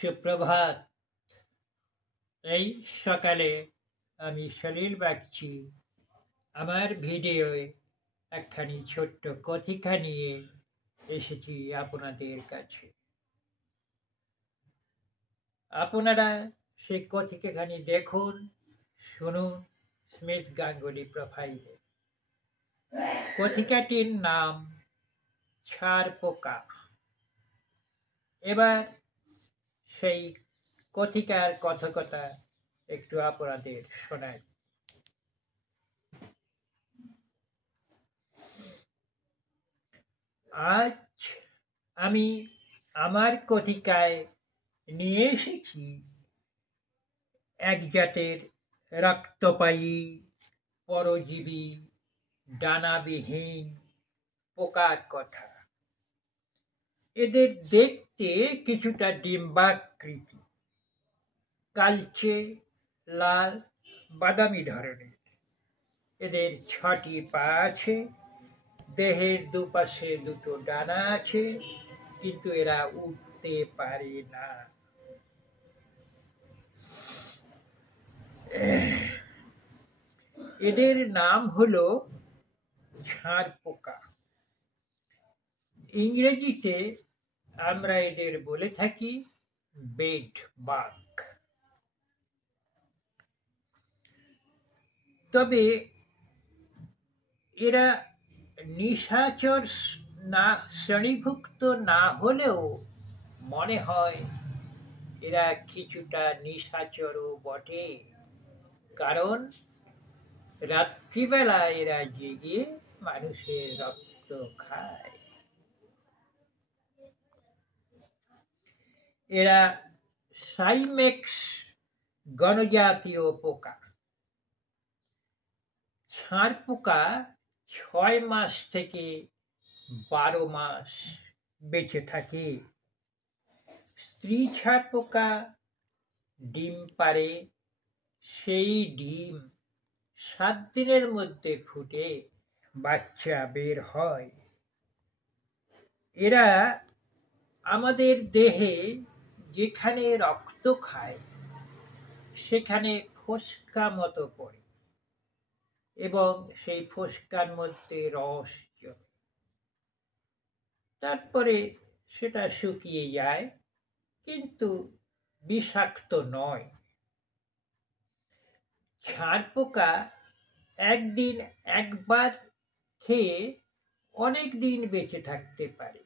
সুপ্রভাত। এই সকালে আমি সলিল বাগচি আমার ভিডিওয়ে একখানি ছোট্ট কথিকা নিয়ে এসেছি আপনাদের কাছে। আপনারা সেই কথিকাখানি দেখুন, শুনুন স্মিথ গাঙ্গুলি প্রোফাইলে। কথিকাটির নাম ছাড় পোকা। এবার সেই কথিকার কথকতা একটু আপনাদের শোনাই। আজ আমি আমার কথিকায় নিয়ে এসেছি এক জাতের রক্তপায়ী পরজীবী ডানাবিহীন পোকার কথা। এদের দেখতে কিছুটা ডিম্বাকৃতি, কালচে লাল বাদামি ধরনের। এদের 6টি পা আছে, দেহের দুপাশে দুটো ডানা আছে, কিন্তু এরা উঠতে পারে না। এদের নাম হলো ছাড় পোকা। ইংরেজিতে আমরা এদের বলে থাকি বেড বাগ। তবে এরা নিশাচর শ্রেণীভুক্ত না হলেও মনে হয় এরা কিছুটা নিশাচরও বটে, কারণ রাত্রিবেলা এরা জেগে মানুষের রক্ত খায়। এরা সাইমেক্স গণজাতীয় পোকা। ছাড় পোকা 6 মাস থেকে 12 মাস বেঁচে থাকে। স্ত্রী ছাড় পোকা ডিম পাড়ে, সেই ডিম 7 দিনের মধ্যে ফুটে বাচ্চা বের হয়। এরা আমাদের দেহে যেখানে রক্ত খায় সেখানে ফোস্কা মতো পড়ে এবং সেই ফোস্কার মধ্যে রস জমে, তারপরে সেটা শুকিয়ে যায়, কিন্তু বিষাক্ত নয়। ছাড় পোকা একদিন একবার খেয়ে অনেক দিন বেঁচে থাকতে পারে।